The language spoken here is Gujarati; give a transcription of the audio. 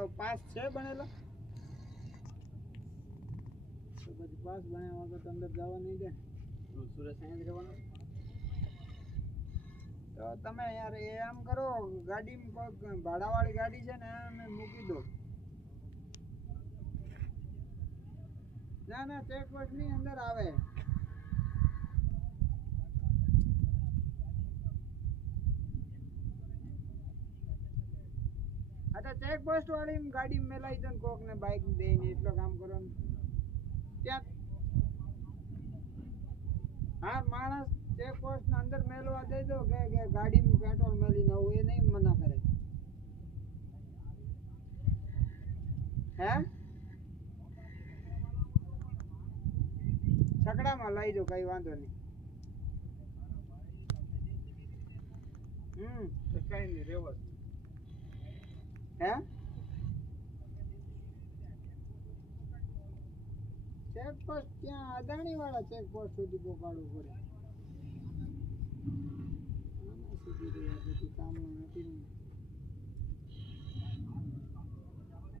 ઓલો પાસ છે બનેલો તો પછી પાસ બનાવ્યા વગર તો અંદર જવા નહીં દે સુરત સાઈડ રહેવાનું તો તમે યાર એમ કરો ગાડીમાં કોઈ ભાડાવાળી ગાડી છે ને અમે મૂકી દો ના ના ચેકપોસ્ટ ની અંદર આવે अच्छा चेकपोस्ट वाली गाड़ी में लाई दन कोक ने बाइक दे ने એટલો કામ કરો ત્યાં હા માણસ चेकपोस्ट ના અંદર મેલવા દે દો કે ગાડી में पेट्रोल મેલી ન હોય એ નહીં મના કરે હે છકડામાં લઈ દો કઈ વાંધો નહીં કઈ નહીં રેવસ હે चेकपोस्ट क्या अदाणी वाला चेकपोस्ट સુધી પહોંચાડવું પડે